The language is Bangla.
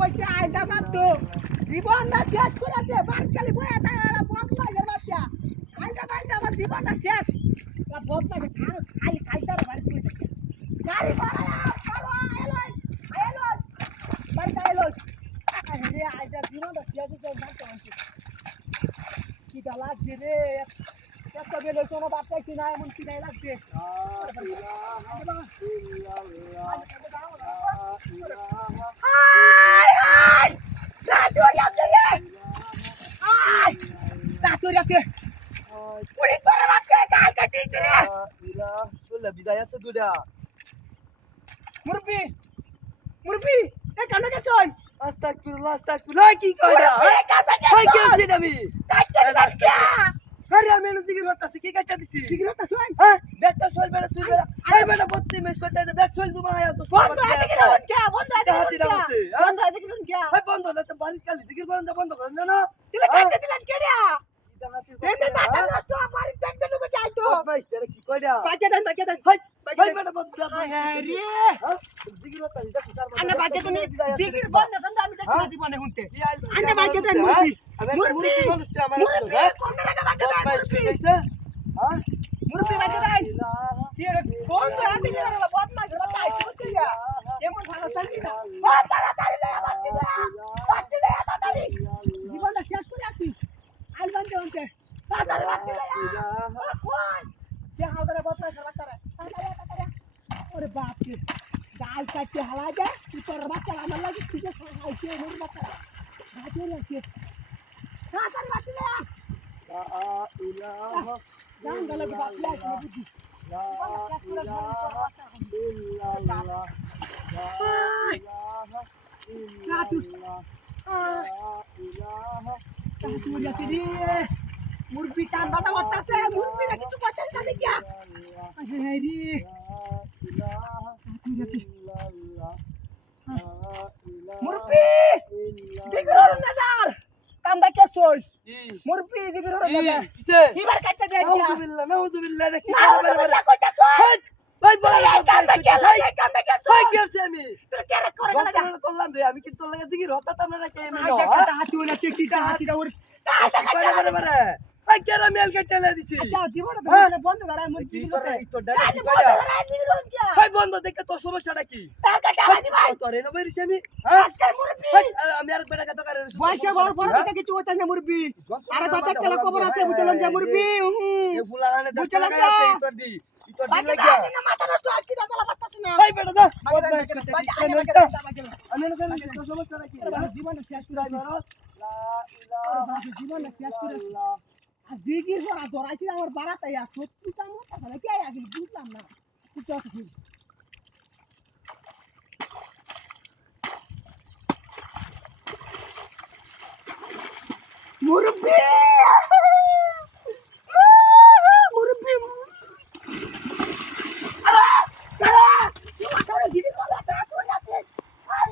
বসে আইডা মারতো জীবনটা শেষ করেছে। বাচ্চালি বয়ে তারা বদমাইশের বাচ্চা। আইডা মাইডা আমার জীবনটা শেষ। বদমাইশে খাই খাইটার বাড়ি তুলে গাড়ি পাড়া পাড়া এলো এলো বাড়িতে এলো রে আইডা জীবনটা শেষ হয়েছে বাচ্চা আনছে কিটা লাগছে রে? একটা বেলে শোনো বাচ্চাইছি না এমন কিটাই লাগছে আয় আয় রাতুরি আছে রে আয় আছে পুরি তোর বাচ্চা কাল কাটিছে রে। বিদায় আছে দুটা মুরবি মুরবি এ কানে? গেছন আস্তাগফিরুল্লাহ। আস্তাগফিরুল্লাহ কি কইরা এ কানে? হাই কি গেছন আছে আমি কাটতে যাচ্ছে আরে আমি এনে জিগির হতাছি কি কাটতে দিছি? সিগারেট আছে হ্যাঁ? ব্যাগটা সল বেড়া তুই বেড়া এই বেড়া বত্তি মেশ করতে দে ব্যাগ সল তোমার আয়া তো বন্ধ আছে কি রন কে বন্ধ আছে হাতি হ্যাঁ? বন্ধ আছে কি রন কে এই বন্ধ না তো বাড়ি কালি জিগির করেন বন্ধ করেন না না। দিলে কাটতে দিলেন কে রে এই এনে মাথা নষ্ট আমার দেখতে লোক চাই তো কি কইরা? বাজে দেন হাই বন্ধ রে। জিগির তার আন্না জিগির বন্ধ সন্ধ্যা আমি দেখছি হুনতে আন্না কোন কি রে কোন রাতে আদি করে গেল বদমাশ বাচ্চা আইছে বুঝছি যা এমন ভালো চালি না ও তাড়াতাড়ি লে বাচ্চি দে বাচ্চি দে তাড়াতাড়ি জীবনটা শেষ করে আছি আইল বানতে বানতে তাড়াতাড়ি বাচ্চি দে কোন যে হাওদারে বদমাশ বাচ্চারা তাড়াতাড়ি তাড়াতাড়ি গাল কাটতে হালা যায় তুই তোর বাচ্চা আমার লাগে কিসে খাইছে মোর বাচ্চা বাচ্চা লাগছে তাড়াতাড়ি বাচ্চি দে জান গেল বাচ্চা লাগছে বুঝি মুরগি কান বাতা বাতাছে মুরগি না কিছু করতে জানে কি রে ঠিক আছে মুরগি জিগরর নজর কান্দা কে সোল মুরগি জিগরর নজর এবার কাটতে দে কি নাউজুবিল্লাহ নাউজুবিল্লাহ রে কি না করে কইতা সোল হাই ভাই বলা কান্দা কে লাগে কান্দা কে হাই সোল কি আছে আমি তুই কে রে করে লাগা তোলাম রে আমি কি তোর লাগে জিগির হতাতাম না কে আমি কাটা হাতি ওলা চেকিটা হাতিটা ওরে বেরে বেরে বেরে হাই কেরা মেল কেটে লে দিছি? আচ্ছা জীবন হ্যাঁ? বন্ধ করা মুরগি কি করে তো ডাটা কি কি হাই বন্ধ দেখে তোর সমস্যাটা কি? টাকাটা হাতি ভাই তোর এনে বেরিয়েছি আমি হ্যাঁ? আজকে মুরগি হাই, আর আমি আর বেটা কত করে বয়সে বড় বড় থেকে কিছু হচ্ছে না মুরবি আরে কথা তেলা খবর আছে বুঝলাম যে মুরবি এ ফুলাহানে দশ টাকা আছে তোর দি তোর দি লাগিয়া মাথা নষ্ট দাদা বাস্তাছ না। বেটা দা আমি তোর সমস্যাটা কি? জীবন শেষ করে জীবন শেষ করে জিগির পর ধরাইছি আমার বাড়াতে আর সত্যি কাম হচ্ছে না কি আগে বুঝলাম না। মুরব্বি!